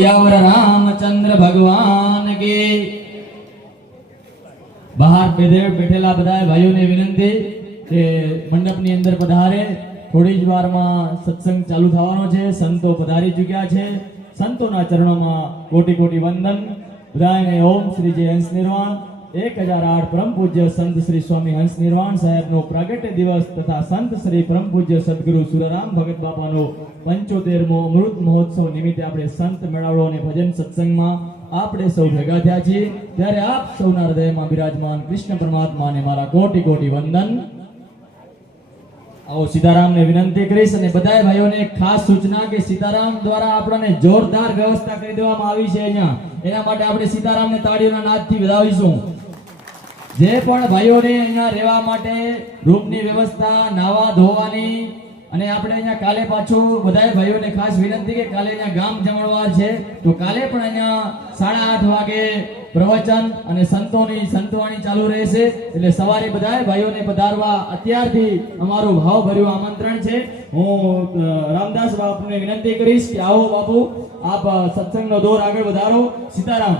सियावर रामचंद्र भगवान के બહાર બેઠેલા બધા ભાઈઓને વિનંતી કે મંડપની અંદર પધારે. થોડી જ વારમાં સત્સંગ ચાલુ થવાનો છે. સંતો પધારી ચૂક્યા છે. સંતોના ચરણોમાં કોટી કોટી વંદન. બધાને ઓમ શ્રી જય હંસ નિર્વાણ 1008 પરમ પૂજ્ય સંત શ્રી સ્વામી હંસ નિર્વાણ સાહેબનો પ્રાગટ્ય દિવસ તથા સંત શ્રી પરમ પૂજ્ય સદગુરુ સુરારામ ભગત બાપાનો 75મો અમૃત મહોત્સવ નિમિત્તે આપણે સંત મેળાવડો અને ભજન સત્સંગમાં આપણે સૌ ભેગા થયા છીએ. ત્યારે આપ સૌના હૃદયમાં બિરાજમાન કૃષ્ણ પરમાત્માને મારા કોટી કોટી વંદન. આવો સીતારામને વિનંતી કરીશ અને બધા ભાઈઓને એક ખાસ સૂચના કે સીતારામ દ્વારા આપણને જોરદાર વ્યવસ્થા કરી દેવામાં આવી છે અહીંયા. એના માટે આપણે સીતારામને તાળીઓના નાદથી વધાવીશું. જે પણ ભાઈઓને અહીંયા રહેવા માટે રૂમની વ્યવસ્થા, નાવા ધોવાની અને આપણે અહીંયા કાલે પાછું બધા ભાઈઓને ખાસ વિનંતી કે કાલે અહીંયા ગામ જમણવાર છે તો કાલે પણ અહીંયા 8:30 વાગે પ્રવચન અને સંતોની સંતવાણી ચાલુ રહેશે. એટલે સવારે બધા ભાઈઓને પધારવા અત્યારથી અમારું ભાવભર્યું આમંત્રણ છે. હું રામદાસ બાપુને વિનંતી કરીશ કે આવો બાપુ, આપ સત્સંગનો દોર આગળ વધારો. સીતારામ.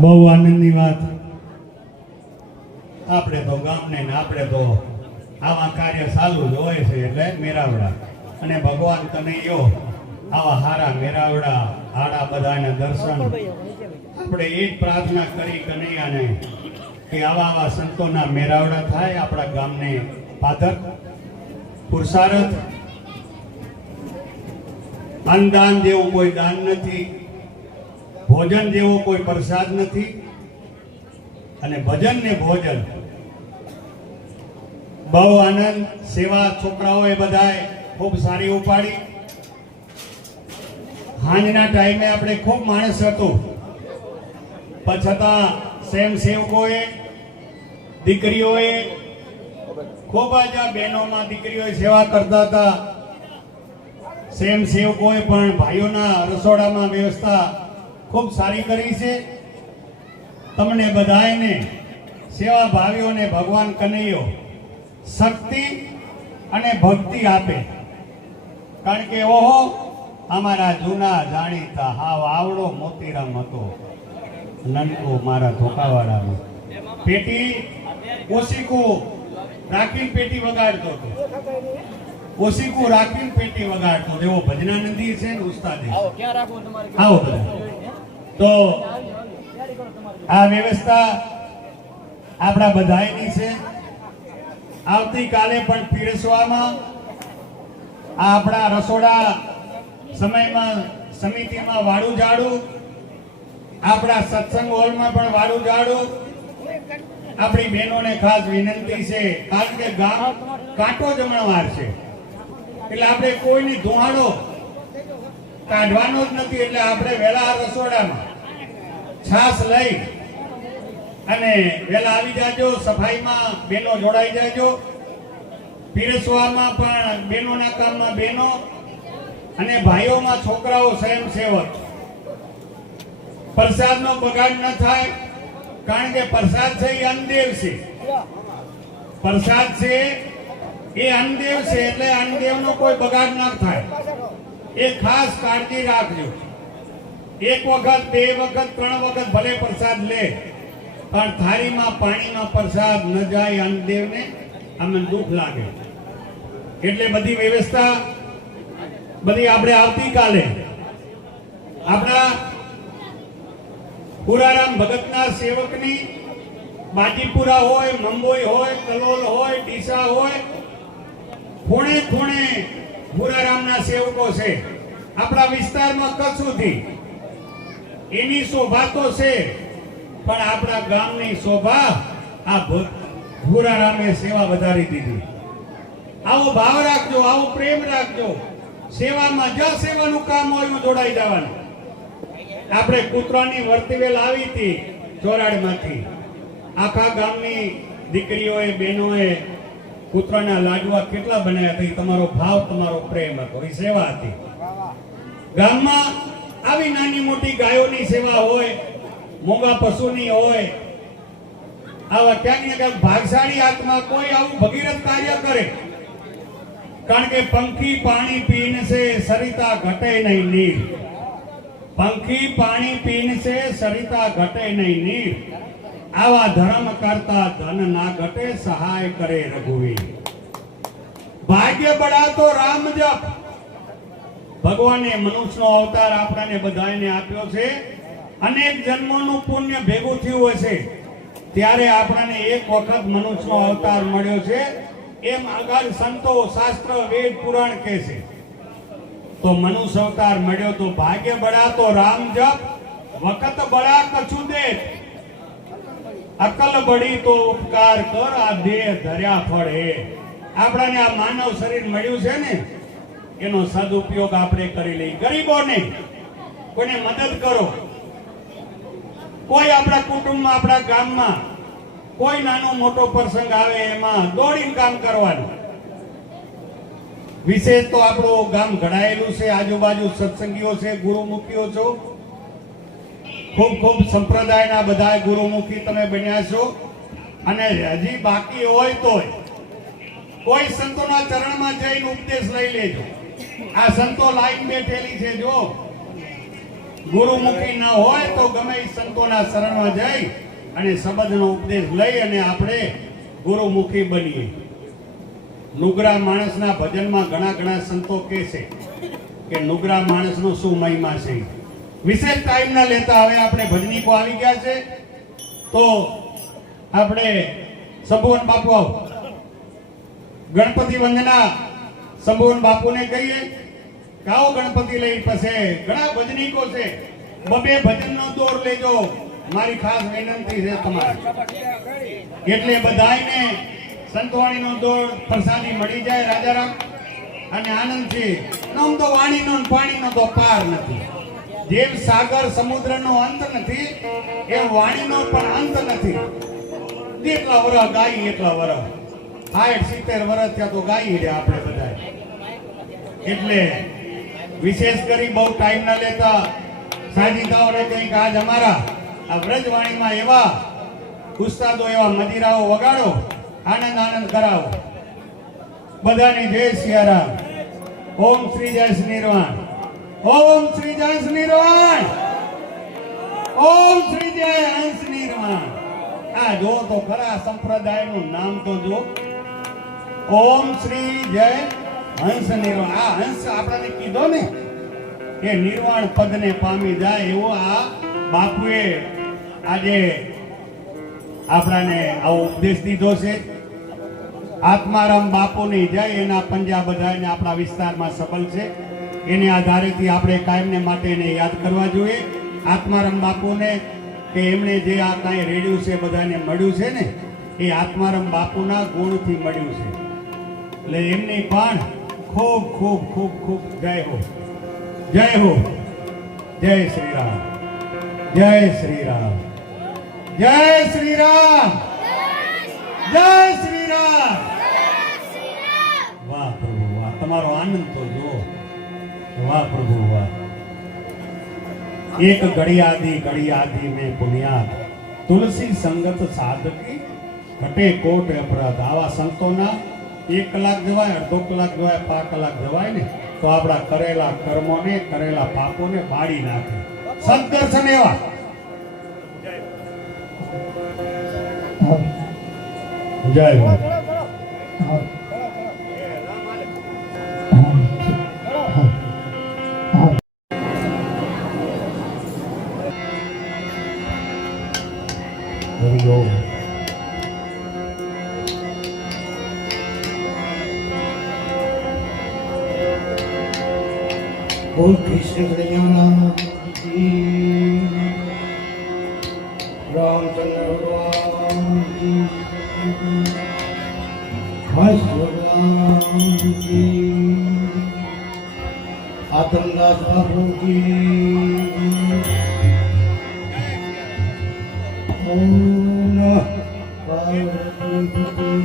બહુ આનંદની વાત. આપણે તો ગામને ને આપણે તો આવા કાર્ય ચાલુ જ હોય છે. એટલે મેરાવડા અને ભગવાન કનૈયો આવા હારા મેરાવડા હાડા બધાને દર્શન. આપણે એ જ પ્રાર્થના કરી કનૈયાને કે આવા સંતોના મેરાવડા થાય આપણા ગામને પાદર. પુરુષાર્થ અન્નદાન જેવું કોઈ દાન નથી, ભોજન જેવો કોઈ પ્રસાદ નથી, અને ભજન ને ભોજન બહુ આનંદ. સેવા છોકરાઓએ બધાએ ખૂબ સારી ઉપાડી. હાંજના ટાઈમે આપણે ખૂબ માણસ હતું, પણ છતાં સેવકોએ, દીકરીઓએ ખૂબ જ આ બહેનોમાં દીકરીઓએ સેવા કરતા હતા. સેવકોએ પણ ભાઈઓના રસોડામાં વ્યવસ્થા ખૂબ સારી કરી છે. તમને બધાને સેવા ભાવીઓને ભગવાન કનૈયો શક્તિ અને ભક્તિ આપે. કારણ કે ઓહો, અમારા જૂના જાણીતા હાવ આવડો મોતીરામ હતો, નનકો મારા ધોકાવાળામાં પેટી ઓશીકું રાખીને પેટી વગાડતો હતો. ઓશીકું રાખીને પેટી વગાડતો એવો ભજનાનંદી છે ને ઉસ્તાદી. આવો બધા. તો આ વ્યવસ્થા આપણા બધાની છે. આવતીકાલે પણ પીરસવામાં આપણા રસોડા સમયમાં સમિતિમાં વાળું ઝાડું, આપણા સત્સંગ હોલમાં પણ વાળું ઝાડું. આપણી બહેનોને ખાસ વિનંતી છે, કારણ કે ગામ કાંટો જમણવાર છે એટલે આપણે કોઈની ધુહાડો કાઢવાનો જ નથી. એટલે આપણે વેલા રસોડામાં છાસ લઈ અને વેલા આવી જાજો. સફાઈમાં બહેનો જોડાઈ જાજો. પીરસવામાં પણ બહેનોના કામમાં બહેનો અને ભાઈઓમાં છોકરાઓ સ્વયંસેવક. પ્રસાદનો બગાડ ન થાય, કારણ કે પ્રસાદ છે એ અન્નદેવ છે. પ્રસાદ છે એ અન્નદેવ છે, એટલે અન્નદેવનો કોઈ બગાડ ન થાય એ ખાસ કાળજી રાખજો. એક વખત, બે વખત, 3 વખત ભલે પ્રસાદ લે, પણ થાળીમાં પાણીમાં પ્રસાદ ન જાય. અન્નદેવને અમને દુઃખ લાગે. એટલે બધી વ્યવસ્થા બધી આપણે આવતીકાલે આપણા પુરારામ ભગતના સેવકની બાજીપુરા હોય, મંબોઈ હોય, કલોલ હોય, ડીસા હોય, ખૂણે ખૂણે પુરારામના સેવકો છે. આપણા વિસ્તારમાં કચ્છથી એની શોભા તો છે, પણ આપણા ગામની શોભા આ ભુરારામે સેવા વધારી દીધી. આવો ભાવ રાખજો, આવો પ્રેમ રાખજો. સેવામાં જ્યાં સેવાનું કામ હોય જોડાઈ જવાનું. આપણે કૂતરાની વર્તીવેલ આવી હતી ચોરાડમાંથી. આખા ગામની દીકરીઓએ, બહેનોએ કૂતરાના લાડવા કેટલા બનાવ્યા હતા. તમારો ભાવ, તમારો પ્રેમ હતો, એ સેવા હતી. ગામમાં આવી નાની મોટી ગાયોની સેવા હોય, મોંઘા પશુની હોય, આવા ક્યાંક ને ક્યાંક ભાગશાળી આત્મા કોઈ આવું ભગીરથ કાર્ય કરે, કારણ કે પંખી પાણી પીને સે સરિતા ઘટે નહીં નીર, પંખી પાણી પીને સે સરિતા ઘટે નહીં નીર, આવા ધર્મ કરતા ધન ના ઘટે સહાય કરે રઘુવીર। ભાગ્ય બળા તો રામ જપ, ભગવાને મનુષ્યનો અવતાર આપણાને બધાને આપ્યો છે, અનેક જન્મોનું પુણ્ય ભેગું થયું હશે ત્યારે આપણને એક વખત મનુષ્યનો અવતાર મળ્યો છે, એમ આગળ સંતો શાસ્ત્ર વેદ પુરાણ કહે છે। તો મનુષ્ય અવતાર મળ્યો તો ભાગ્ય બળા તો રામ જપ, વખત બળા કછુ દે, અકલ બળી તો ઉપકાર કર, આ દેહ ધર્યા ફળ હે। આપણાને આ માનવ શરીર મળ્યું છે ને, એનો સદુપયોગ આપણે કરી લઈએ। ગરીબોને કોઈને મદદ કરો, કોઈ આપણા કુટુંબમાં આપણા ગામમાં કોઈ નાનો મોટો પ્રસંગ આવે એમાં દોડીને કામ કરવાનું। વિશેષ તો આપણું ગામ ઘડાયેલું છે, આજુબાજુ સત્સંગીઓ છે, ગુરુમુખીઓ છો, ખૂબ ખૂબ સંપ્રદાયના બધા ગુરુમુખી તમે બન્યા છો, અને હજી બાકી હોય તોય કોઈ સંતોના ચરણમાં જઈને ઉપદેશ લઈ લેજો। આ સંતો લાઈન બેઠેલી છે, જો ગુરુમુખી ન હોય તો ગમે એ સંતોના શરણમાં જઈ અને શબ્દનો ઉપદેશ લઈ અને આપણે ગુરુમુખી બનીએ। નુગરા માણસના ભજનમાં ઘણા ઘણા સંતો કહે છે કે નુગરા માણસનો શું મહિમા છે। વિશેષ ટાઈમ ના લેતા હવે આપણે ભજનીકો આવી ગયા છે, તો આપણે શંભુવન બાપુ આવો, ગણપતિ વંદના શંભુવન બાપુને કહીએ કે આવો ગણપતિ લઈ, પછી ઘણા ભજનીકો છે, બબે ભજનનો દોર લેજો, મારી ખાસ વિનંતી છે તમારી। એટલે બધાયને સંતવાણીનો દોર પ્રસાદી મળી જાય રાજારામ અને આનંદથી। આમ તો વાણીનો ને પાણીનો તો પાર નથી, જેમ સાગર સમુદ્રનો અંત નથી એમ વાણીનો પણ અંત નથી। જેટલા વર્ષ ગાઈ એટલા વર્ષ, 60-70 વર્ષ ત્યાં તો ગાઈ રહ્યા આપણે બધા। એટલે વિશેષ કરી બહુ ટાઈમ ના લેતા સાજીદાઓને કંઈક આજ અમારા આ વ્રજવાણીમાં એવા ઉસ્તાદો, એવા મજીરાઓ વગાડો, આનંદ આનંદ કરાવો। બધાને જય સિયારામ। ઓમ શ્રી જય નિર્વાણ, ઓમ શ્રી જય નિર્વાણ, ઓમ શ્રી જય હંસ નિર્વાણ। આ જો તો ખરા સંપ્રદાયનું નામ તો જો, ઓમ શ્રી જય હંસ નિર્વાણ। આ હંસ આપણને કીધો ને કે નિર્વાણ પદને પામી જાય, એવો આ બાપુએ આજે આપણાને આવો ઉપદેશ દીધો છે। આત્મારામ બાપુની જય, એના પંજા બધાને આપણા વિસ્તારમાં સબલ છે, એને આધારેથી આપણે કાયમને માટે એને યાદ કરવા જોઈએ। આત્મારામ બાપુને કે એમણે જે આ કાંઈ રેડ્યું છે બધાને મળ્યું છે ને, એ આત્મારામ બાપુના ગુણથી મળ્યું છે। એટલે એમની પણ ખૂબ ખૂબ ખૂબ ખૂબ જય હો, જય હો, જય શ્રી રામ, જય શ્રી રામ, જય શ્રી રામ, જય શ્રી રામ। વાહ પ્રભુ વાહ, તમારો આનંદ તો જો, વાહ પ્રભુ વાહ। એક ઘડિયાદી में पुण्यात, तुलसी संगत साधकी घटे कोट अपराध। आवा संतोना 1 કલાક જવાય, અડધો કલાક જવાય, 5 કલાક જવાય ને તો આપણા કરેલા કર્મોને, કરેલા પાપોને બાળી નાખે। સદદર્શન એવા। જય હો। बोल कृष्ण कन्हैया की, रामचंद्र भगवान की, हंस भगवान की, आत्मदास बाबू की, ओम नमः पार्वती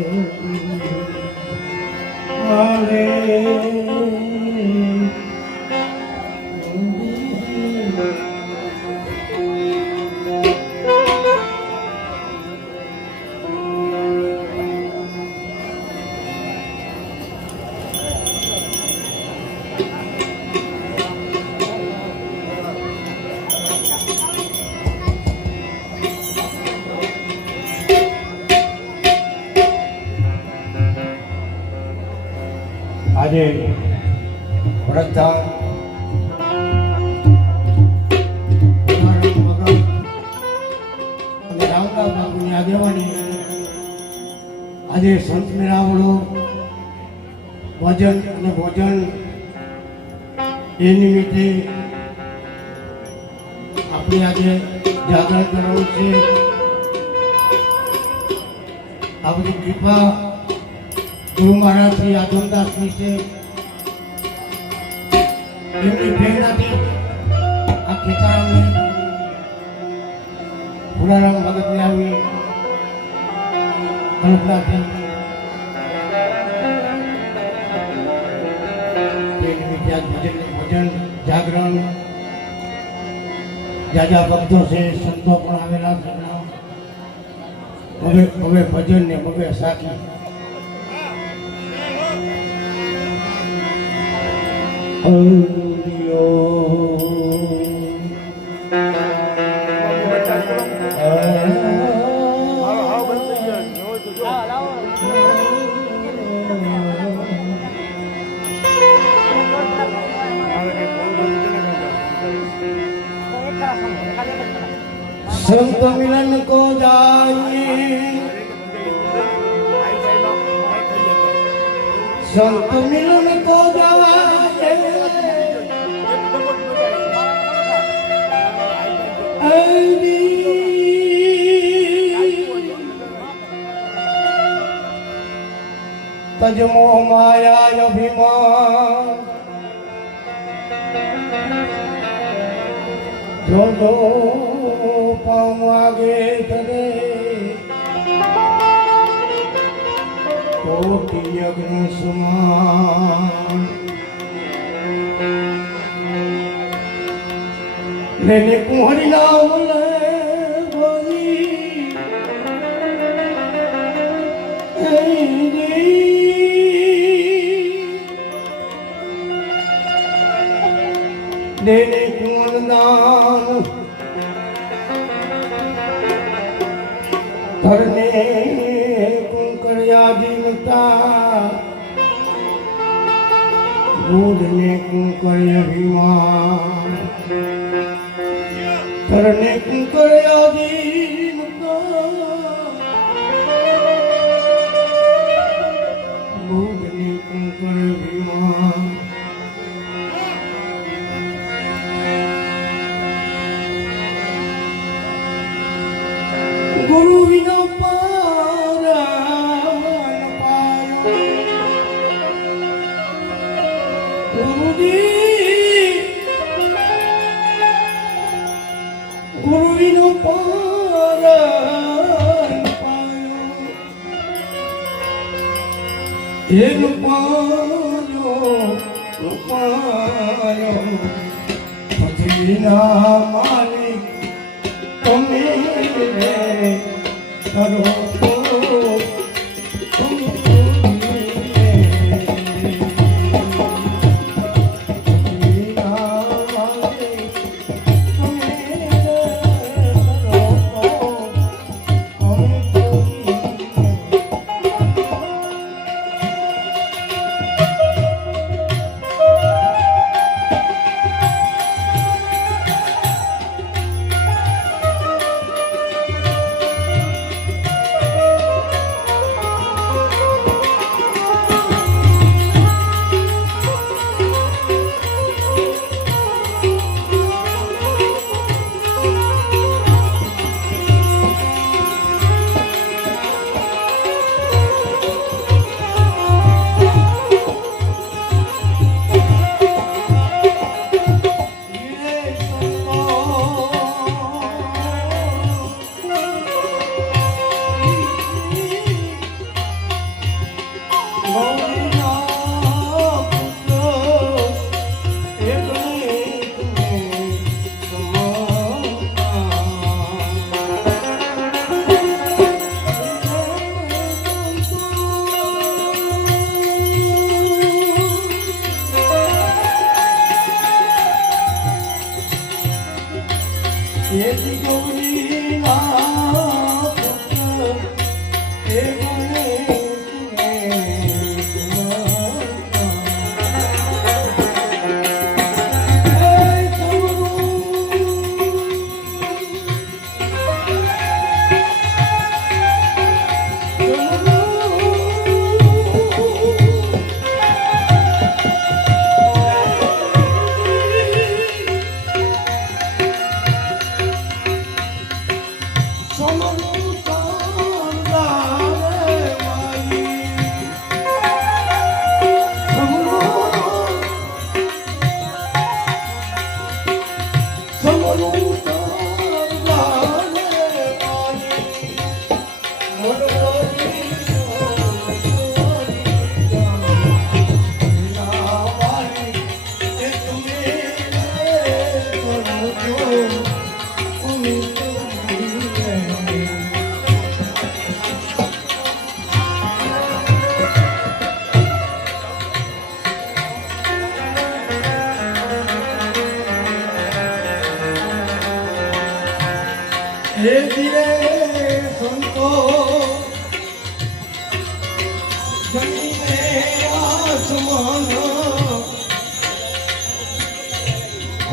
हरे। આજે વડોદરા અને રામદાસ બાપુની આગેવાની આજે સંત મેળાવડો ભજન અને ભોજન એ નિમિત્તે આપણે આજે જાગરણ કરવાનું છે. આ બધી કૃપા ગુરુ મહારાજ શ્રી આદમદાસની છે. એમની પ્રેરણાથી આ ખેતારામની પુરારામ ભગતને આવી કલ્પનાથી તે નિમિત્તે આજ ભજન જાગરણ જાજા ભક્તો છે, સંતો પણ આવેલા છે. હવે ભજન ને હવે સાથી संत मिलन को जाइए, संत मिलन को जाइए, तजमो माया अभिमान जो दो पाँव आगे करे कोटि यज्ञ समान लेने कुहरी नाम ले बोली लेने कुहर नाम करने कुंकर्याधीनता ढूंढने कुंकर अभिमान करने कुंकर्याधीनता ढूंढने कुंकर अभिमान गुरु विना पारायण पायो गुरु विना पारायण पायो एक पायो पृथ्वी ना मालिक તમે કરો તો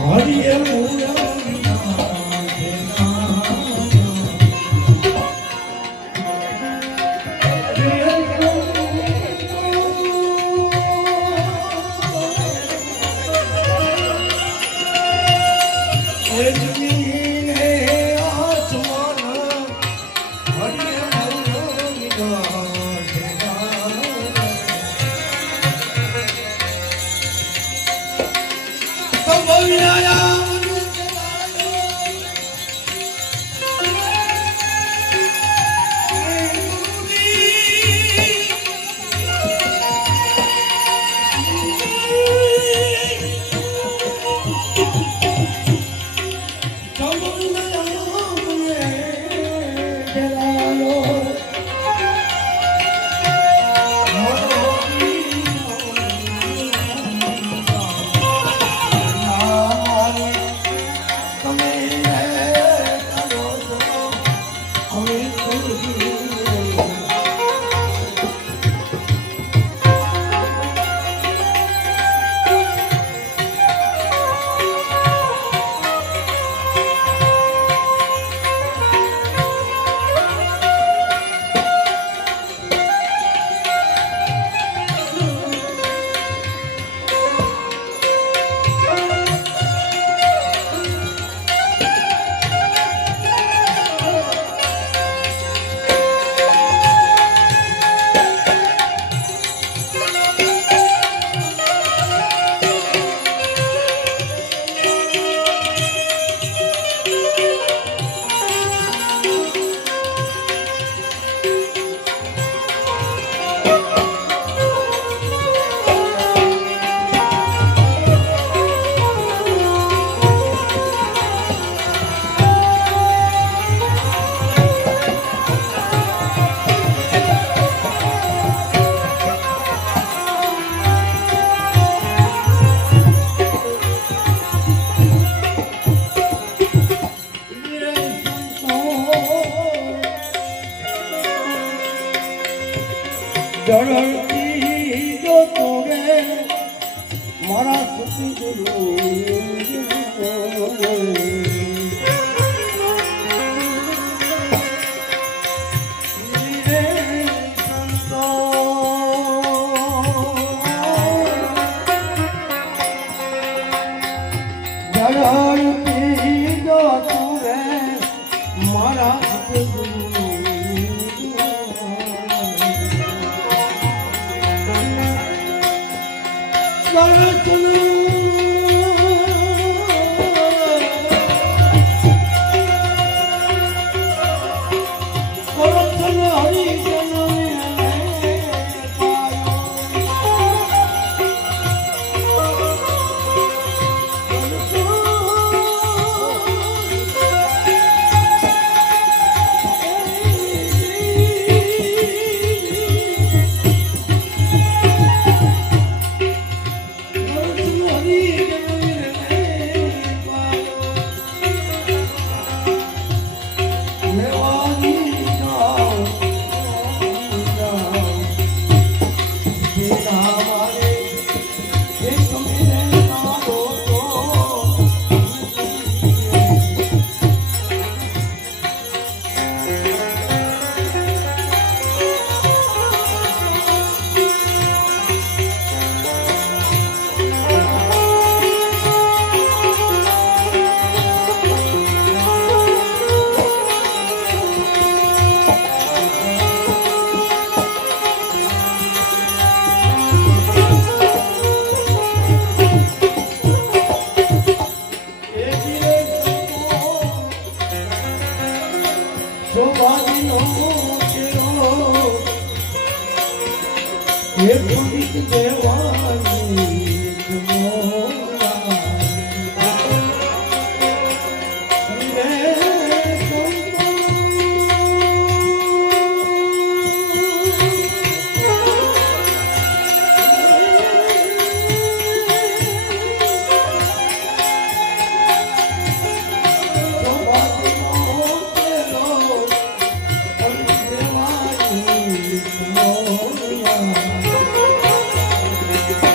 હરિએ મુરલીના જળતી જો તોરે મારા સતી ગુરુ જળતી જો તોરે મારા સતી ગુરુ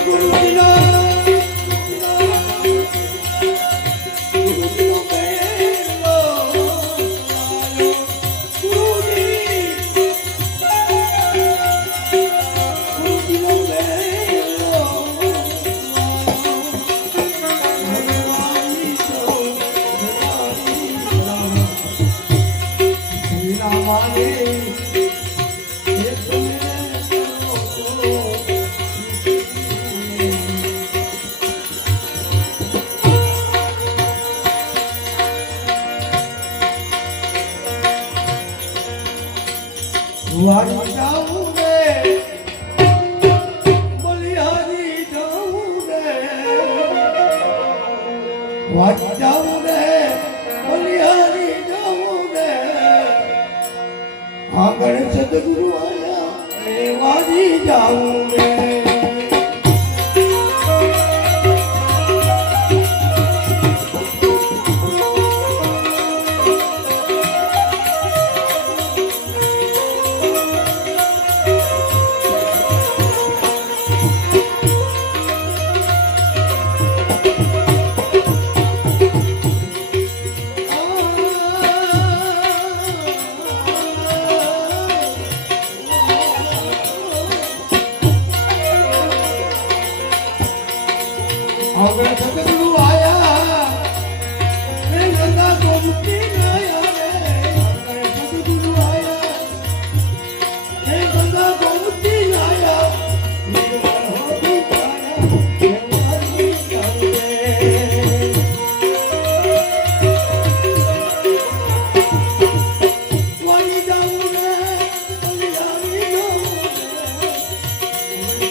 Guru વારી જાઉં રે હવે સદગુરુ આયા રે ગંગા ગોમતી આયા રે હવે સદગુરુ આયા રે ગંગા ગોમતી આયા નિર્મળ હોતી આયા હે વારી જાઉં રે વારી જાઉં રે વારી જાઉં રે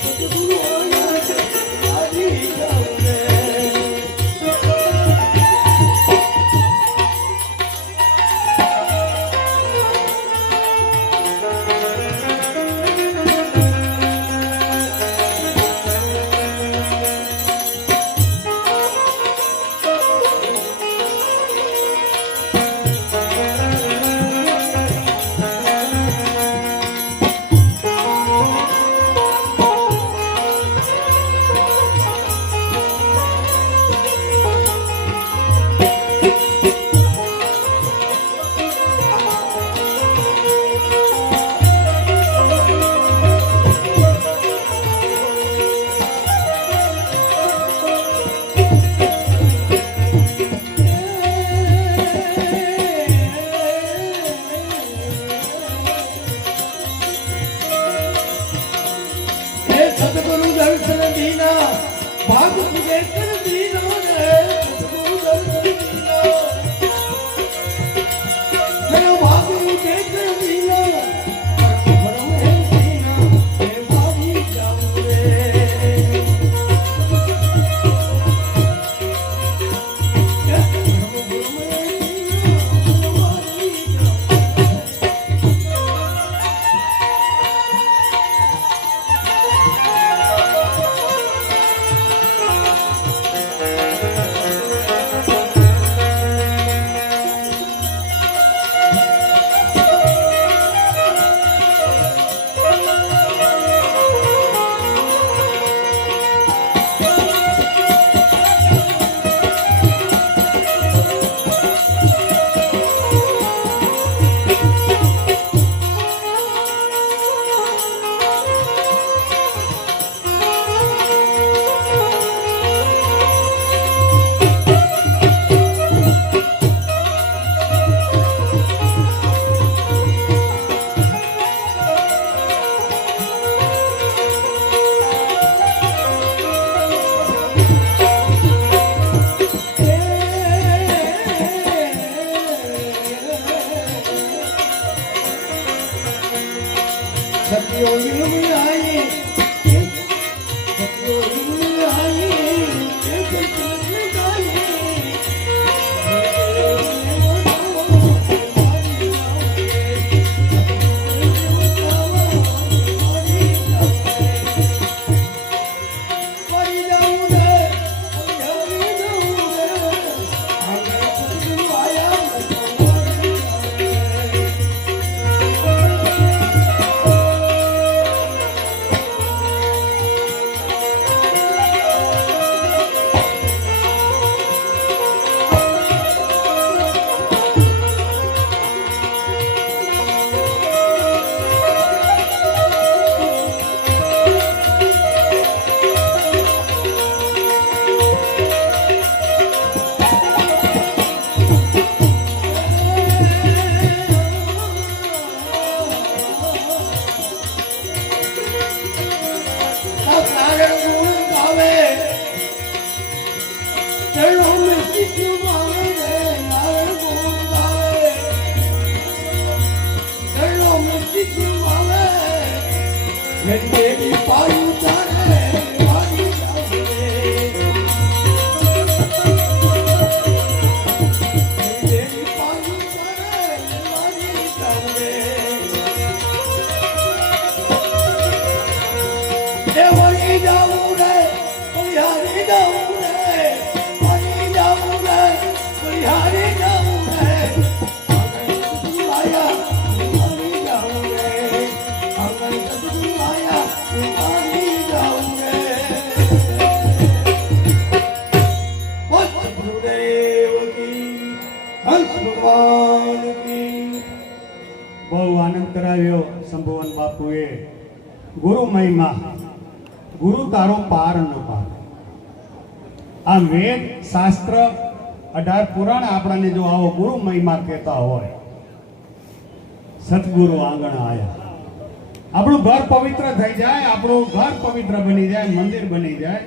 સદગુરુ આયા વારી જાઉં રે સદગુરુ દર્શન દીના ભાગ પૂજે કર દીના રે સદગુરુ દર્શન દીના મેરો ભાગ પૂજે કર દીના ભરમ હે દીના હે વારી જાઉં રે સત્યો યુગ આઈ સત્યો યુગ આઈ એક સુન ગાઈ વારી જાઉં રે વારી જાઉં રે હવે સદગુરુ આયા મેરી પાયું તારે વારી જાઉં રે મેરી પાયું તારે વારી જાઉં રે એ વળી જાવું રે બલિહારી જાવું રે વળી જાવું રે બલિહારી જાવું રે આયા વળી જાવું રે આંગણ સદગુરુ આયા વળી જાવું રે ગુરુદેવ કી હંસ ભગવાન કી બહુ આનંદ કરાવ્યો શંભુવન બાપુએ. ગુરુ મહિમા, ગુરુ તારો પાર ન પાર. આ વેદ શાસ્ત્ર 18 પુરાણ આપણને જો આવો ગુરુ મહિમા કહેતા હોય, સતગુરુ આંગણ આયા, આપણું ઘર પવિત્ર થઈ જાય, આપણું ઘર પવિત્ર બની જાય, મંદિર બની જાય,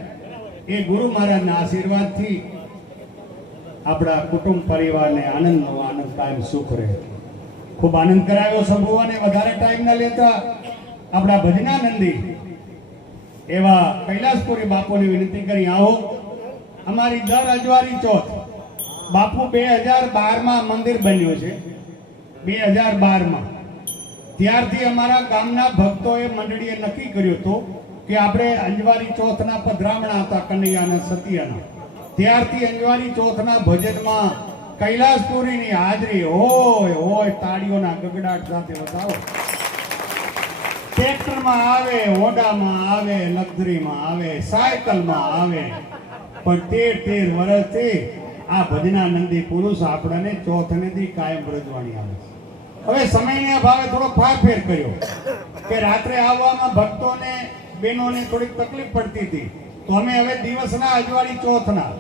એ ગુરુ મહારાજના આશીર્વાદથી આપણા કુટુંબ પરિવારને આનંદનો આનંદ કાયમ સુખ રહે. ખૂબ આનંદ કરાવ્યો શંભુવાને. વધારે ટાઈમ ન લેતા આપણા ભજનાનંદી એવા કૈલાસપુરી બાપુની વિનંતી કરી આવો. અમારી દર અજવારી ચોથ બાપુ 2012માં મંદિર બન્યું છે. 2012માં ત્યારથી અમારા ગામના ભક્તોએ મંડળીએ નક્કી કર્યું હતું કે આપણે અંજવારી ચોથના પધરામણા હતા કનૈયાના સતિયાના. ત્યારથી અંજવારી ચોથના ભજનમાં કૈલાસપુરીની હાજરી હોય હોય તાળીઓના ગગડાટ સાથે બતાવો. ટ્રેક્ટરમાં આવે, હોડામાં આવે, લક્ઝરીમાં આવે, સાયકલમાં આવે, પણ 13 વર્ષથી આ ભજનાનંદી પુરુષ આપણને ચોથને દી કાયમ રજવાણી આવે છે. હવે સમયને અભાવે થોડો ફારફેર કર્યો કે રાત્રે આવવામાં ભક્તોને બહેનોને થોડીક તકલીફ પડતી હતી, તો અમે હવે દિવસના અજવાળી ચોથના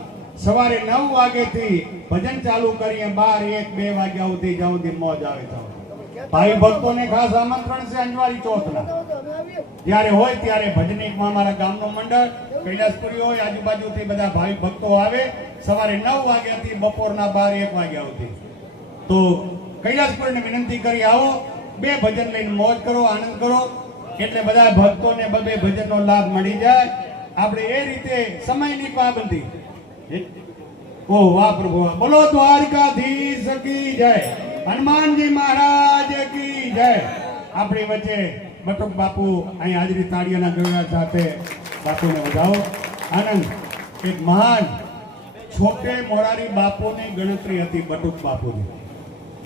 સવારે 9 વાગ્યાથી ભજન ચાલુ કરીએ 12, 1, 2 વાગ્યા સુધી જ્યાં સુધી મોજ આવે તો. ભાઈ ભક્તોને ખાસ આમંત્રણ છે અંજવારી ચોથના. જ્યારે હોય ત્યારે ભજનિકમાં અમારા ગામનો મંડળ કૈલાસપુરી હોય, આજુબાજુથી બધા ભાઈ ભક્તો આવે સવારે 9 વાગ્યાથી બપોરના 12, 1 વાગ્યા સુધી. તો કૈલાસપુરીને વિનંતી કરી આવો, 2 ભજન લઈને મોજ કરો, આનંદ કરો, એટલે બધા ભક્તોને 2 ભજનનો લાભ મળી જાય. આપણે એ રીતે સમયની પાબંદી. ઓ વાહ પ્રભુ, બોલો દ્વારકાધીશ કી જય, હનુમાનજી મહારાજ કી જય. આપણી વચ્ચે બટુક બાપુ અહીં હાજરી તાળીઓના ગણના સાથે બાપુને વધાવો. આનંદ. એક મહાન છોટે મોરારી બાપુની ગણતરી હતી બટુક બાપુની.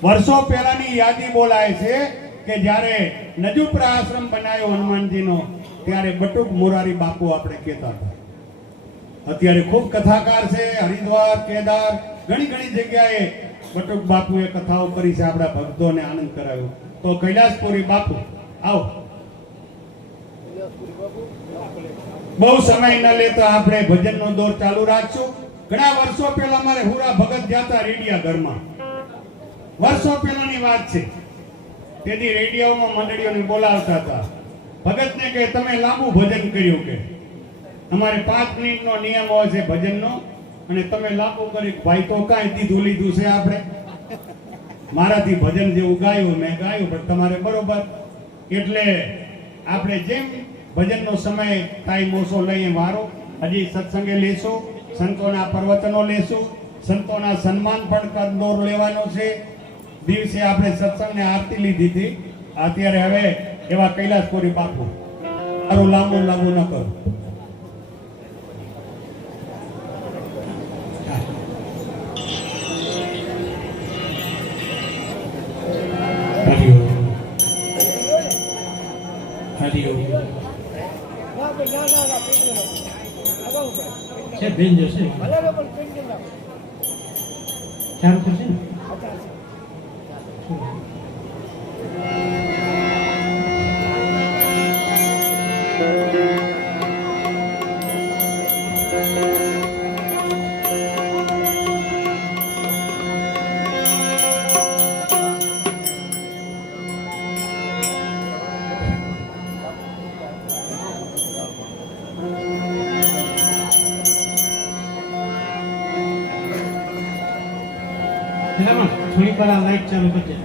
વર્ષો પહેલાની યાદી બોલાય છે કે જ્યારે નજુપરા આશ્રમ બનાવ્યો હનુમાનજીનો, ત્યારે બટુક મોરારી બાપુ આપણે કહેતા હતા. અત્યારે ખૂબ કથાકાર છે, હરિદ્વાર, કેદાર, ઘણી જગ્યાએ બટુક બાપુએ કથાઓ કરી છે, આપણા ભક્તોને આનંદ કરાવ્યો. તો કૈલાસપુરી બાપુ આવો. બહુ સમય ન લેતા આપણે ભજનનો દોર ચાલુ રાખશું. ઘણા વર્ષો પહેલા મારે હુરા ભગત જાતા રેડિયા ઘરમાં, વર્ષો પહેલાની વાત છે. તેથી રેડિયાઓમાં મંડળીઓને બોલાવતા હતા. ભગતને કે તમે લાંબુ ભજન કર્યું, કે અમારે 5 મિનિટનો નિયમ હોય છે ભજનનો, અને તમે લાંબુ કરી. ભાઈ તો કાંઈ દીધું લીધું છે આપણે, મારાથી ભજન જેવું ગાયું મેં ગાયું, પણ તમારે બરોબર. એટલે આપણે જેમ ભજનનો સમય ટાઈમ ઓછો લઈએ વારો, હજી સત્સંગે લેશું, સંતોના પ્રવચનો લેશું, સંતોના સન્માન પણ દોર લેવાનો છે. દિવસે આપણે સત્સંગને આરતી લીધી હતી, અત્યારે હવે એવા કૈલાસપુરી બાપુ. મારું લાંબુ ન કરું. છે બેન જશે ચાલુ થશે ને. થોડી વાર આ લાઈટ ચાલુ કરજે.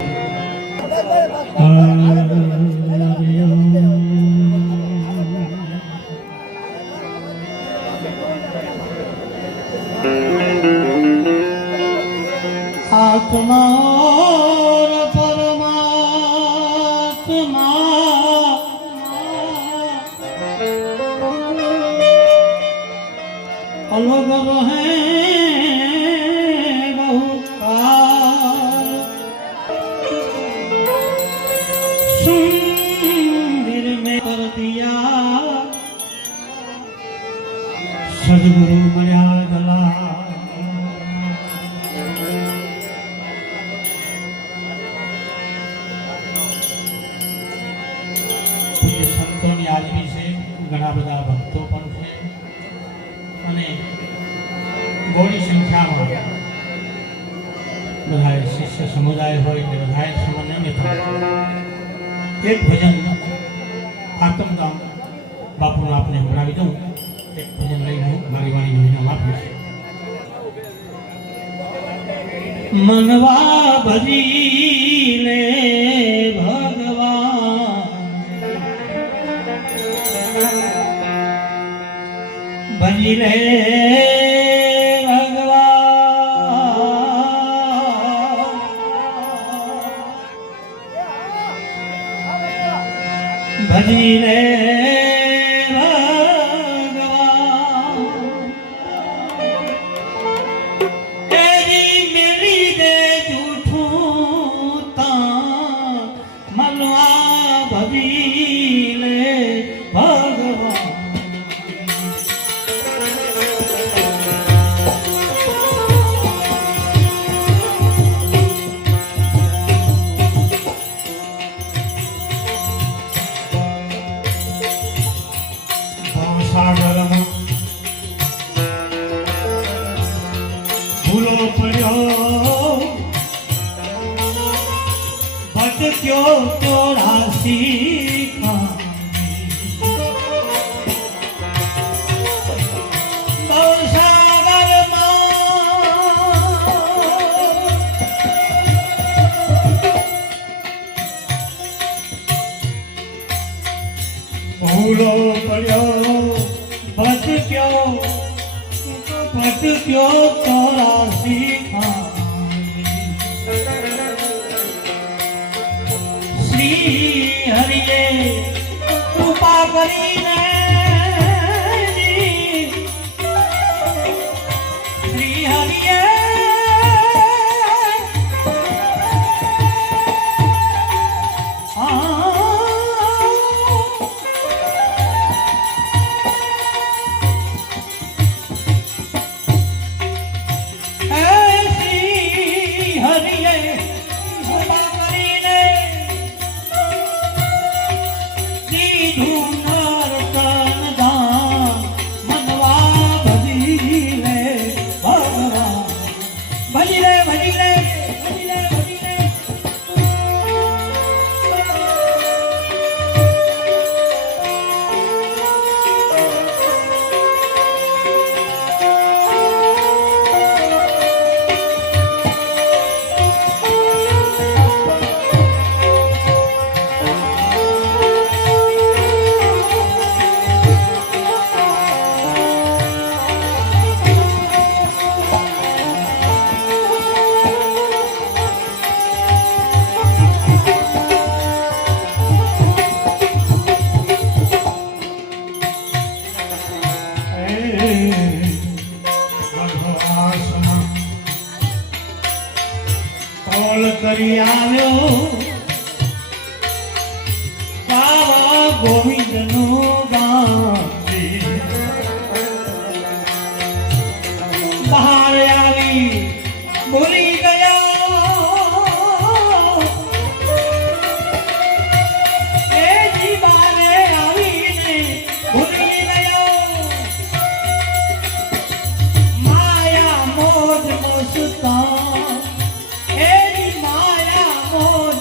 આત્મા પરમાત્મા अलग रहे बहु काल सुंदर में कर दिया सदगुरु मर्यादला પૂજ્ય સંતોની હાજરી છે, ઘણા બધા ભક્તો પણ છે અને બહોળી સંખ્યામાં બધાએ શિષ્ય સમુદાય હોય એટલે બધાએ સમન્વય થાય. એક ભજન આત્મગામ બાપુનું આપણે સંભળાવી દઉં. એક ભજન લઈને હું મારી વાણીનું વિરામ આપીશ. મનવા ભજી લે ભગવાન ભજી લે ભગવાન ભજી લે ભૂલો પડ્યો ભટક્યો 84 ભૂલો પડ્યો ભટક્યો 84 શ્રી હરિએ કૃપા કરીને શ્રી હરિએ કરી આવ્યો બાવા ગોવિંદનું ગામ બહાર આવી ભૂલી ગયા એ જીવાને આવીને ભૂલી ગયો માયા મોજ મોસતા માયા મોજ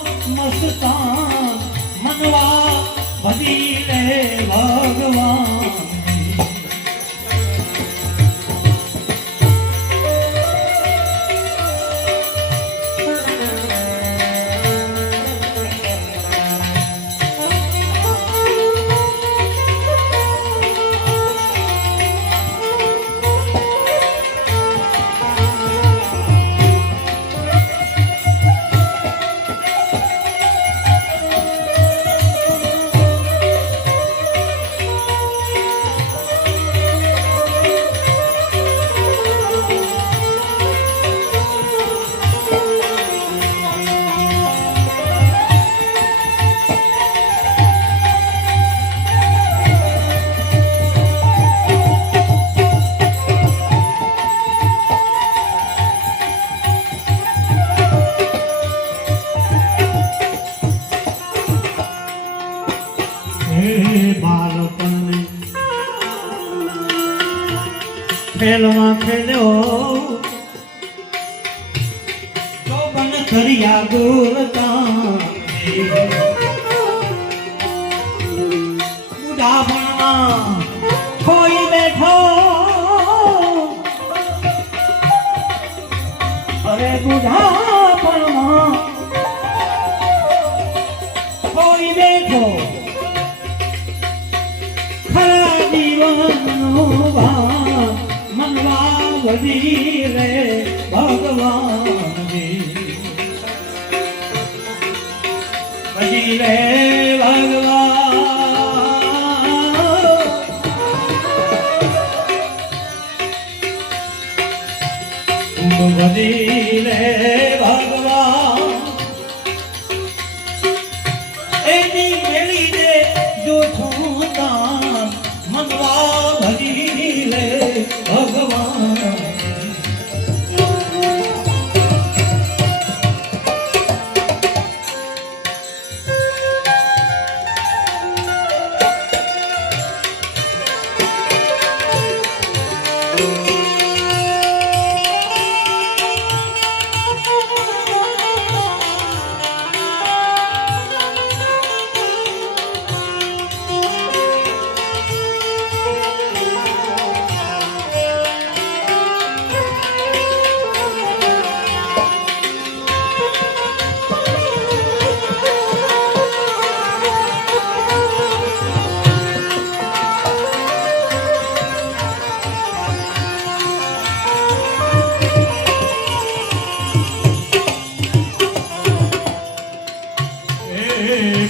ખેલમાં ખેલ્યો તો બન કર્યા ગોરતા બુઢાપણમાં કોઈ બેઠો અરે બુઢાપણમાં કોઈ બેઠો ખરા જીવનનો ભાન મનવા વધી રે ભગવાન વધી રે ભગવાન વધી રે ભગવાન એની મેળી દે જો છું તાન મનવા ભજી લે ભગવાન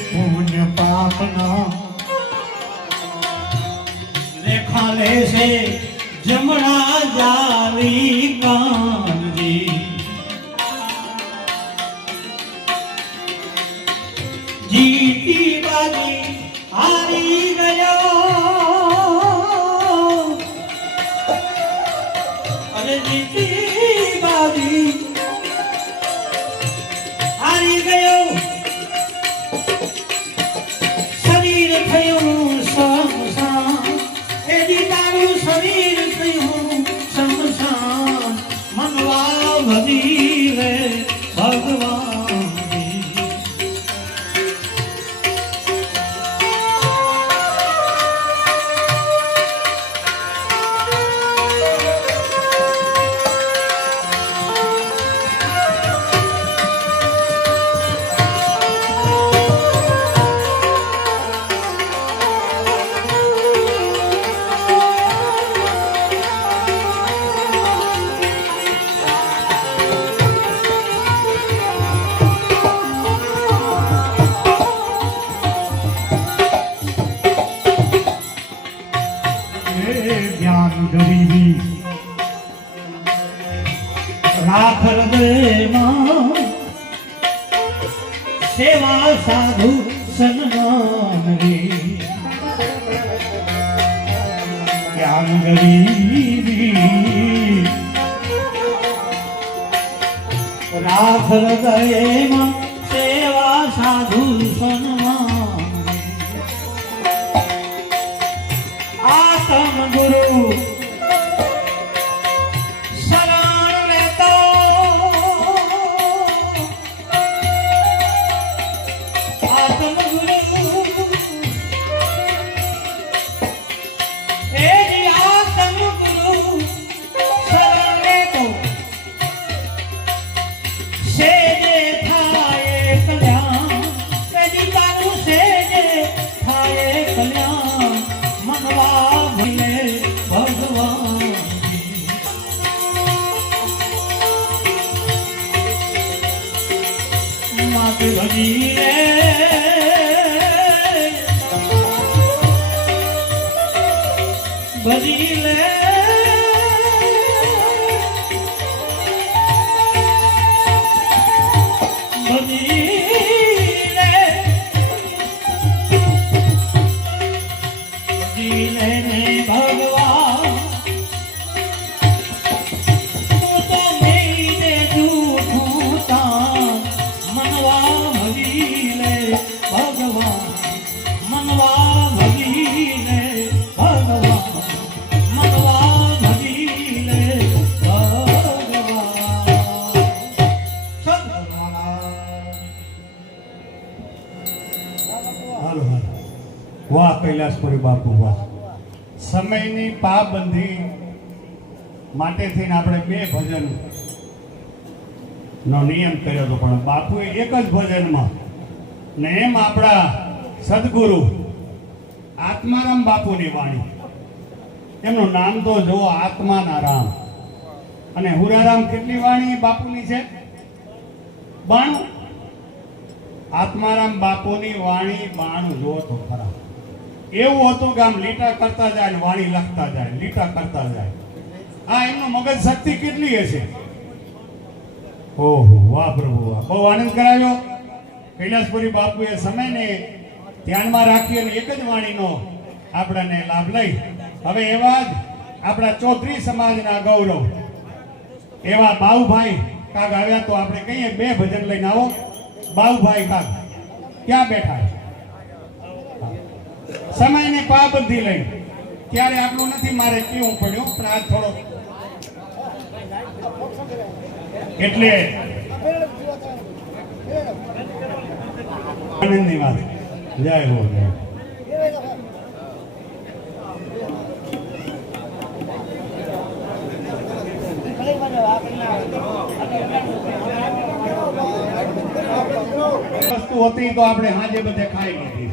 પુણ્ય પાપના લેખા લેશે જમણા જાવી કાનજી જીતી બાજી હારી ગયો અરે જીતી બાજી હારી ગયો શરીર થયું સમસાન એની તારું શરીર થયું સમસાન મનવા વધી રે ભગવાન જ્ઞાન ગરીબી રાખ હૃદયમાં સેવા સાધુ સન્માન રે જ્ઞાન ગરીબી રાખ હૃદયમાં સેવા સાધુ સન્માન આત્મ ગુરુ શરણ લેતો આત્મ ગુરુ એની આત્મ ગુરુ શરણ લેતો સેજે થાય કલ્યાણ એની તારું સેજે થાય કલ્યાણ મનવા ભલે ભગવાન માત ભજી રે ભજી લે ભજી લે ભગવાન તું તો મેરી દે જૂઠું તાન મનવા ભજી લે ભગવાન મનવા ભજી લે ભગવાન મનવા ભજી કૈલાસપુરી બાપુ વાહ. સમયની પાબંધી માટે થઈને આપણે 2 ભજન નો નિયમ કર્યો હતો, પણ બાપુએ એક જ ભજનમાં ને એમ આપણા સદગુરુ આત્મારામ બાપુની વાણી, એમનું નામ તો જો આત્માના રામ, અને હુરારામ કેટલી વાણી બાપુની છે? 92. આત્મારામ બાપુની વાણી 92 જો તો ખરા. એવું હતું કે આમ લીટા કરતા જાય ને વાણી લખતા જાય, લીટા કરતા જાય. આ એમનો મગજ શક્તિ કેટલી હશે! ઓહો વાહ પ્રભુ વાહ. બહુ આનંદ કરાવ્યો. કૈલાસપુરી બાપુએ સમયને ધ્યાનમાં રાખી અને એક જ વાણીનો આપણને લાભ લઈ. હવે એવા જ આપણા ચૌધરી સમાજના ગૌરવ એવા બાઉભાઈ કાગ આવ્યા, તો આપણે કહીએ 2 ભજન લઈને આવો. બાઉભાઈ કાગ ક્યાં બેઠા? સમયની પાબંધી લઈ ત્યારે આટલું નથી મારે કેવું પડ્યું, પણ આ થોડો એટલે આનંદની વાત. જય હો જય. વસ્તુ હતી તો આપણે હાજે બધે ખાઈ લીધી.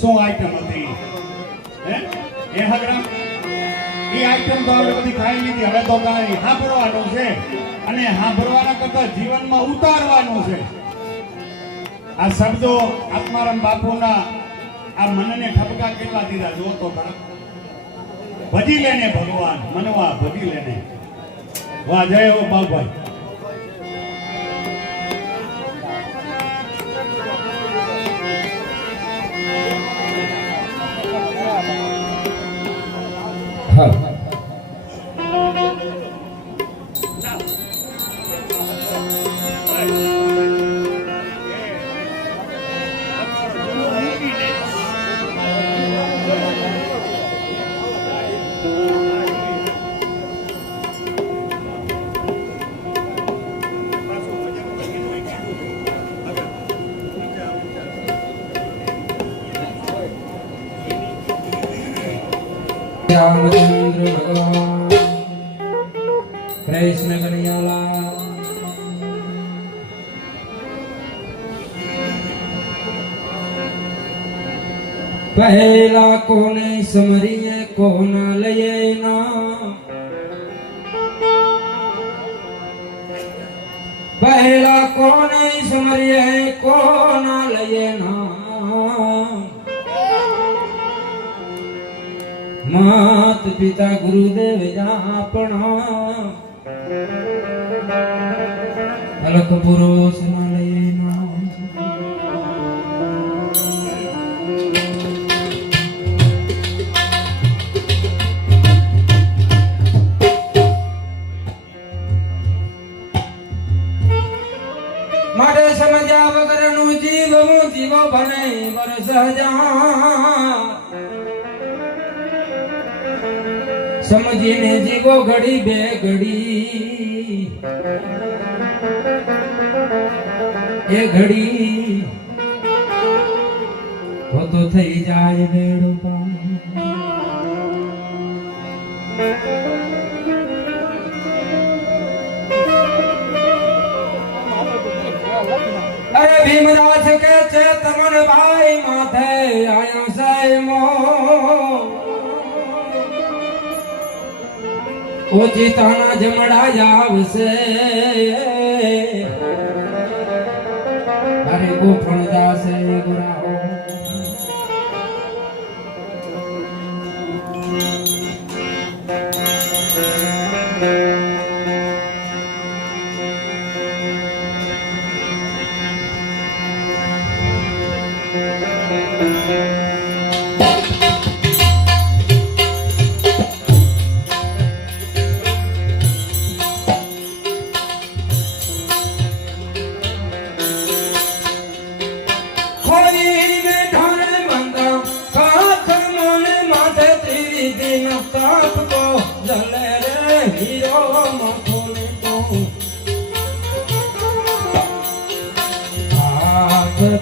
શું આઈટમ હતી? એ હગરામ એ આઈટમ તો આપણે બધી ખાઈ લીધી. હવે તો કાંઈ સાંભળવાનું છે, અને સાંભળવાના કરતા જીવનમાં ઉતારવાનું છે. આ શબ્દો આત્મારામ બાપુના આ મનને ઠપકા કેટલા દીધા જો તો ખરા. ભજી લેને ભગવાન મનવા ભજી લેને. વાહ જય હો બાબુભાઈ. रामचंद्र भगवान कृष्ण कन्हैया पहला कोने समरिए कोना लये ना, पहला कोने समरिए कोना लये ना, मात पिता गुरुदेव जापना अलख पुरुष न लेना। मारे समझा वगर नु जीव जीवो बने वर सहजा, समझीने जीवो घड़ी बे घड़ी ए घड़ी हो तो थई जाए बेड़ो पार। अरे भीमदास के चेतमन भाई माथे आया से मो ओ चिताना जमड़ा आवसे। अरे गोफण दासे गुराओ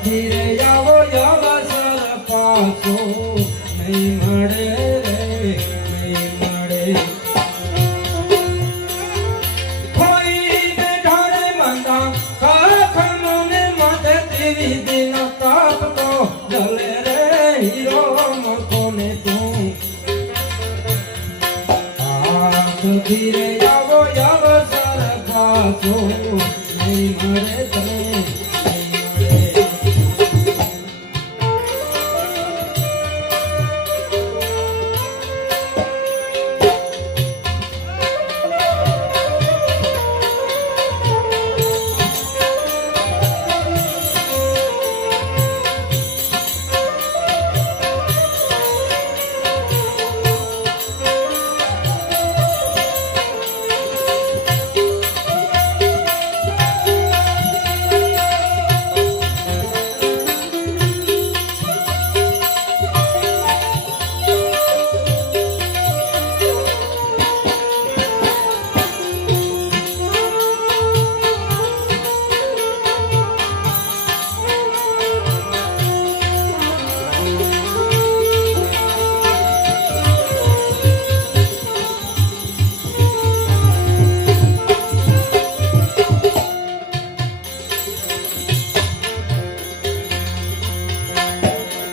धीरे जाओ अवसर पासो नहीं નહીં મળે કોઈને ઢાળે બાંધા કાખમને માથે તેવી દિન તાપ તો જલે રે હીરો મકોને તું હાથ ધીરે આવો અવસર પાછો નહીં મળે તને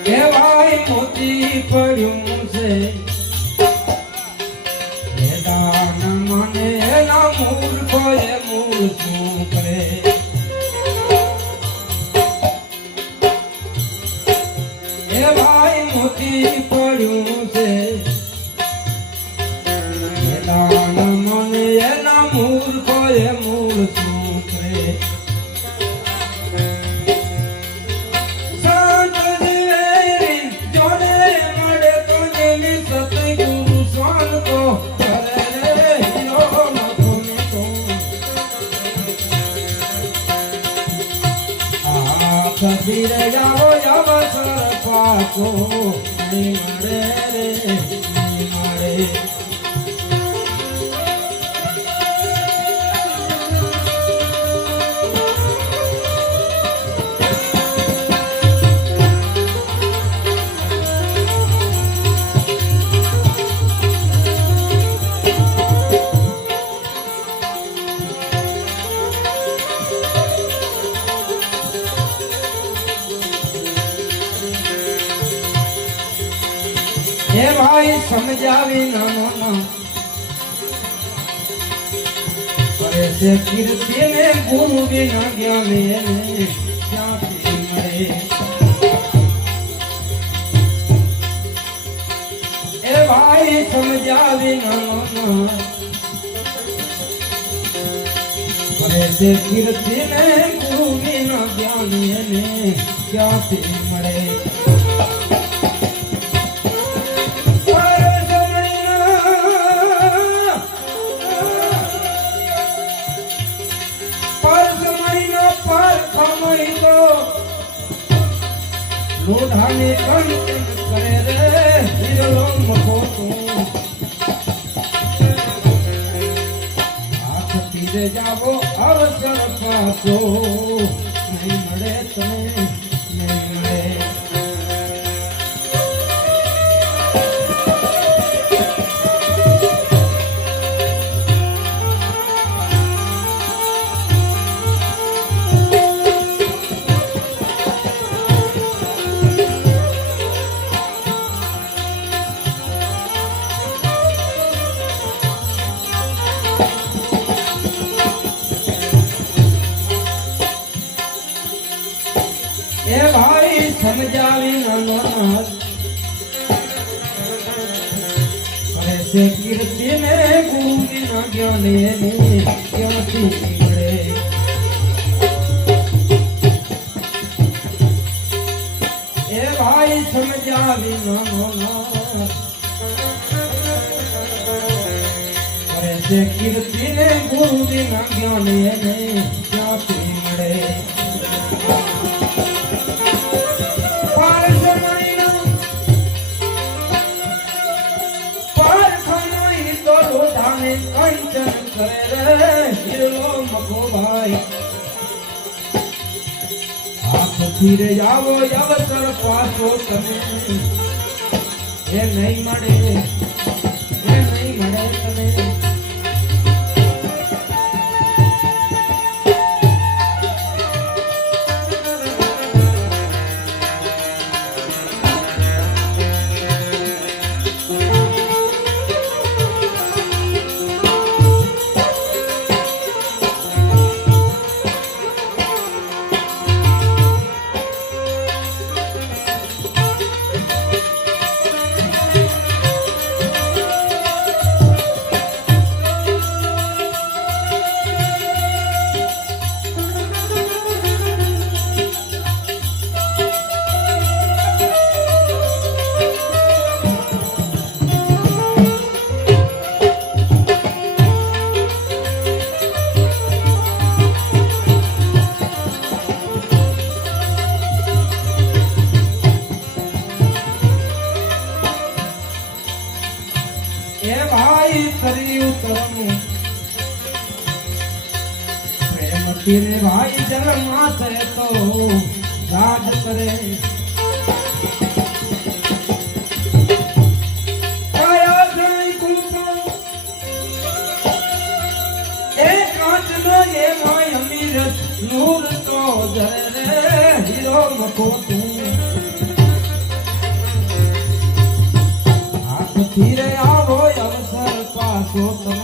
કેવાય મોતી પડ્યું છે મેદાન મને એના મૂર્ખો એ મૂળ શું કરે કેવાય મોતી પડ્યું છે મેદાન મને એના મૂર્ખો એ મૂળ શું કરે ધીરે જાઓ અવસર પાછો નહીં મળે રે નહીં મળે હે ભાઈ સમજાવી નાનો કરે છે કીર્તિ ને ગુરુ વિના જ્ઞાન એને ક્યાંથી મળે હે ભાઈ સમજાવી નાનો કરે છે કીર્તિ ને ગુરુ વિના જ્ઞાન એને ક્યાંથી મળે લોઢાને કંચન કરે રે હિરલો મખો તું હાથ પીરે જાવો અવસર પાછો નહીં મળે તને નહીં મળે એ ભાઈ સમજાવી નાનો કરે છે કીર્તિ ને ગુરુ વિના જ્ઞાન એને ક્યાંથી મળે એ ભાઈ સમજાવી નાનો કરે છે કીર્તિ ને ગુરુ વિના જ્ઞાન એને ક્યાંથી મળે કંચન કરે રે હિરલો મખો ભાઈ હાથ ધીરે જાવો અવસર પાછો તમે એ નહીં મળે એ ભાઈ કર્યું કરમું પ્રેમ તીરે ભાઈ જન્મ માથે તો રાજ કરે કાયા જાય કુંપો એ કાચનો એ માય અમીર નૂર તો જરે રે હીરો મખો તું ધીરે આવો અવસર પાછો તમે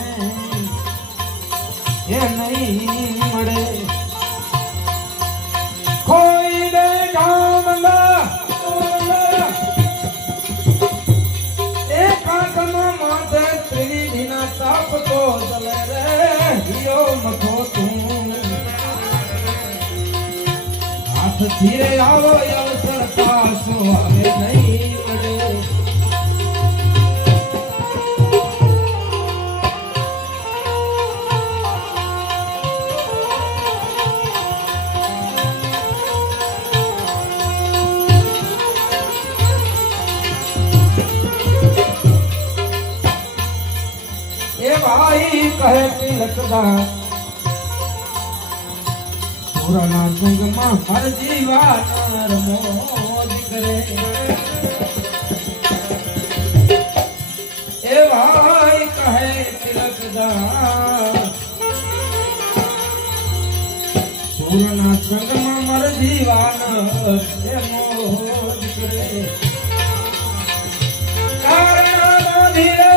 એ નહીં મળે કોઈ રે ગામના એ કાકમાં માથે ત્રિવિધિના તાપ તો જલે રે હિયો મખો તું હાથ ધીરે આવો અવસર પાછો હવે નહીં મળે એ ભાઈ કહે તિલકદા પુરાના સંગમાં હર જીવાન મોજ કરે એ ભાઈ કહે તિલકદા પુરાના સંગમાં મર જીવાન મોજ કરે કારણા ધીરે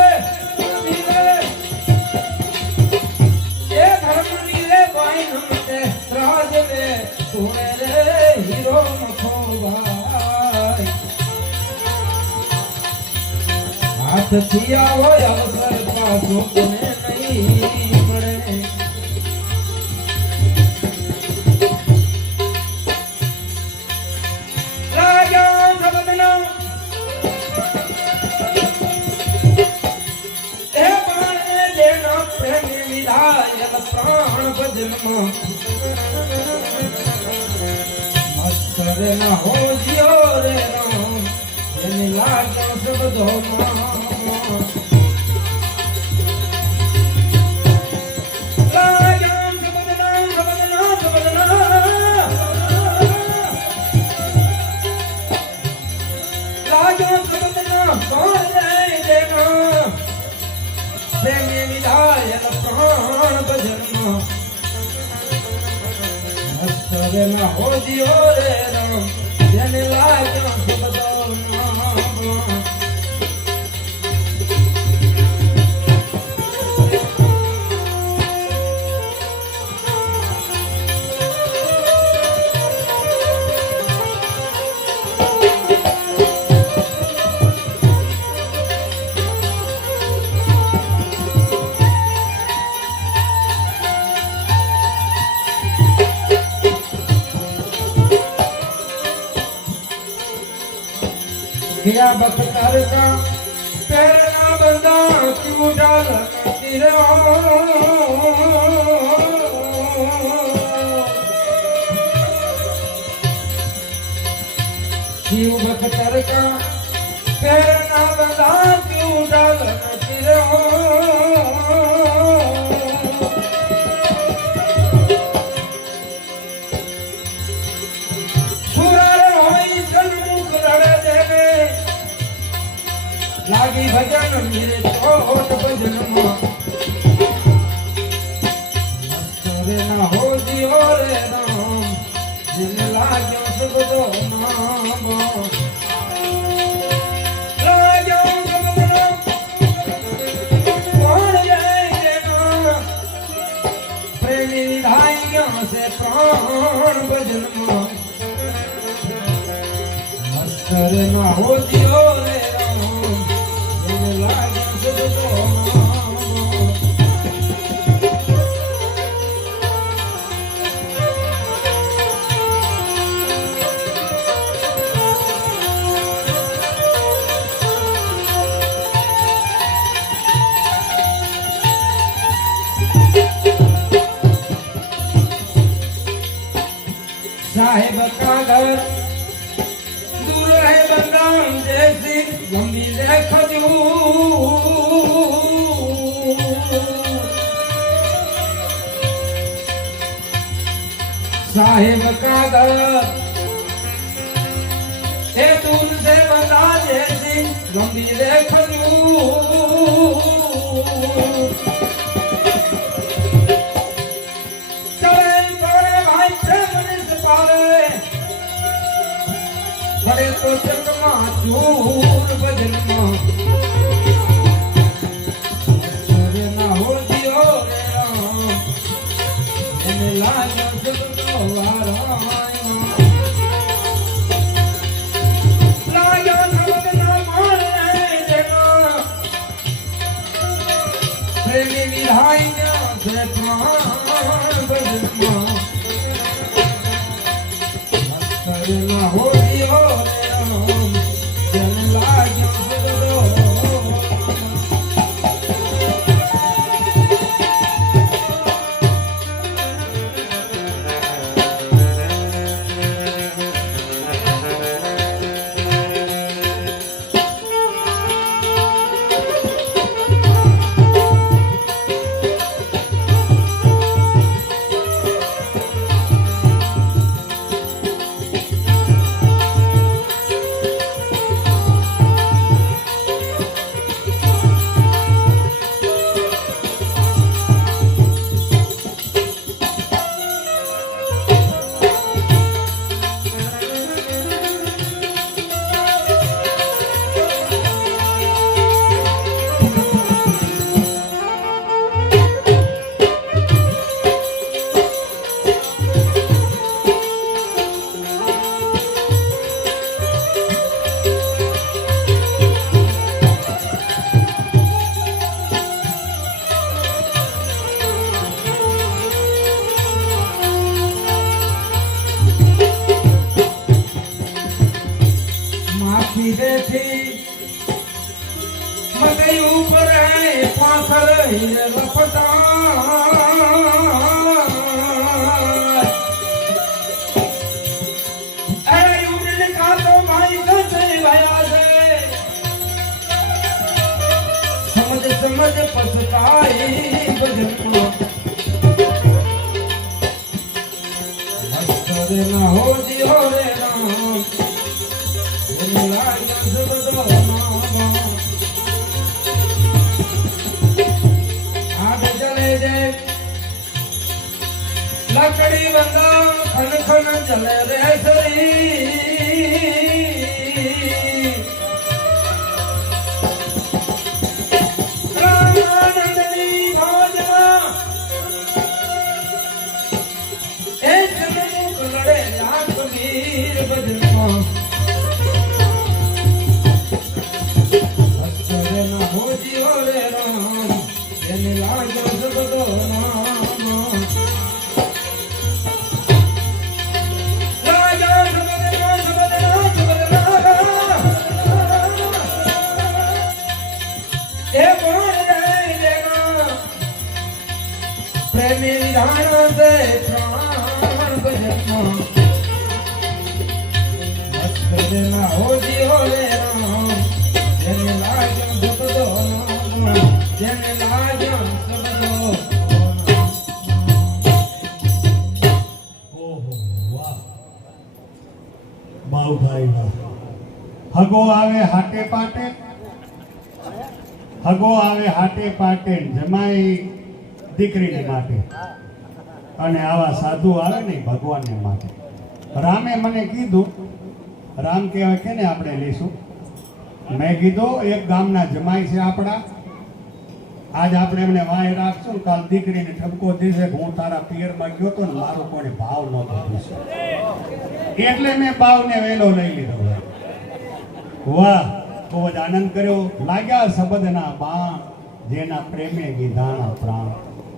હીરો મખો ભાઈ હાથ થયા હોય અવસર પાછો તને નહીં મળે રાજા સબદના એ બાણે જેના પ્રેમી વિધાય પ્રાણ ભજનમાં કરે ના હો જીઓ રે રામ એને લાગ્યો શબ્દો પ્રેમી વિધાય પ્રાણ ભજનમાં કરે ના હો જીઓ રે રામ જેને લાગ્યો શબ્દો किया बख्तर का पैरना बंदा क्यों डाल तेरे क्यों बख्तर का पैरना बंदा क्यों डाल तेरे लागी भजन मेरे चोट भजन रे ना हो जियो रे राम जिन लाग्यो सबदो नाम लाग्यो सबदो कौन जाएगा प्रेमी विधाइयों से प्राण भजन रे ना हो जियो रे साहेब का घर दूर है बंगाम साहिब का घर ए दूर से बता जैसी गंभीर खजूर चले बड़े भाई प्रेम से पारे बड़े तो चकमा चूर भजन ना हो जियो रे राम એને લાગ્યો જગતો વારાયમાં લાગ્યો સબના મારે જગા પ્રેમી વિહાઈયા છે પ્રાણ ભજનમાં મસ્તરના હોડિયો રે રામ એને લાગ્યો જગતો मकई ऊपर है पाखर हीरे लपटा अरे उड़ने का तो भाई से भया से समझ पछताई भजन को मस्त ना हो जी हो रे राम लाया जगतो नाम आगे चले जाए लकड़ी बंदा खन खन चले रे सरी रामानंदनी भोजना एक मुख लड़े लाख वीर भजन प्रेमी विधान से प्राण भजन मस्त ना हो जी हो रे राम जन लाग्यो सब दो नाम जन लाग्यो सब दो ઓહો વાહ બાઉભાઈ હગો આવે હાટે પાટે હગો આવે હાટે પાટે જમાઈ દીકરીને માટે અને આવા સાધુ આવે ને ભગવાનને માટે રામે મને કીધું રામ કહેવાય કે ને આપણે લઈશું મેં કીધું એક ગામના જમાઈ છે આપણા આજ આપણે એમને વાય રાખશું કાલ દીકરીને ઠપકો દેશે કે હું તારા પિયરમાં ગયો તો ને મારો કોને ભાવ નહોતો પૂછ્યો એટલે મેં ભાવને વેલો લઈ લીધો વાહ બહુ જ આનંદ કર્યો લાગ્યા શબ્દના બાણ જેના પ્રેમે વિધાણા પ્રાણ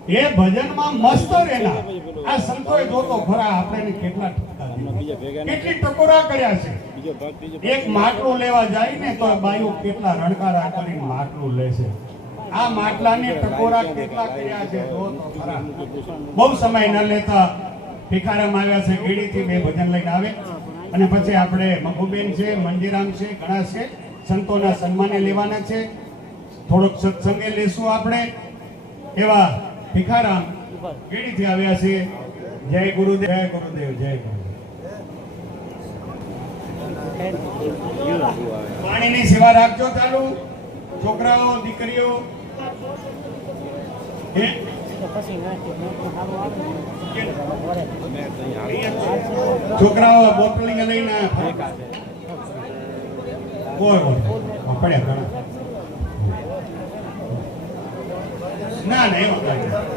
એ ભજનમાં મસ્ત રેના આ સંતોએ જોતો ખરા આપણે કેટલા ઠપકા દીધા કેટલી ટકોરા કર્યા છે એક માટલું લેવા જાય ને તો બાઈઓ કેટલા રણકારા કરીને માટલું લેશે આ માટલાની ટકોરા કેટલા કર્યા છે જોતો ખરા બહુ સમય ન લેતા ભિખારામ આવ્યા છે ગીડીથી બે ભજન લઈને આવે અને પછી આપણે મગુબેન છે મંજીરામ છે ઘણા છે સંતોના સન્માને લેવાના છે થોડોક સત્સંગે લેશું આપણે એવા ભિખારામ ગીડીથી આવ્યા છે જય ગુરુદેવ, જય ગુરુદેવ, જય ગુરુદેવ. પાણીની સેવા રાખજો ચાલુ, છોકરાઓ દીકરીઓ. હે? છોકરાઓ બોટલિંગ લઈને પડ્યા ના ના એમાં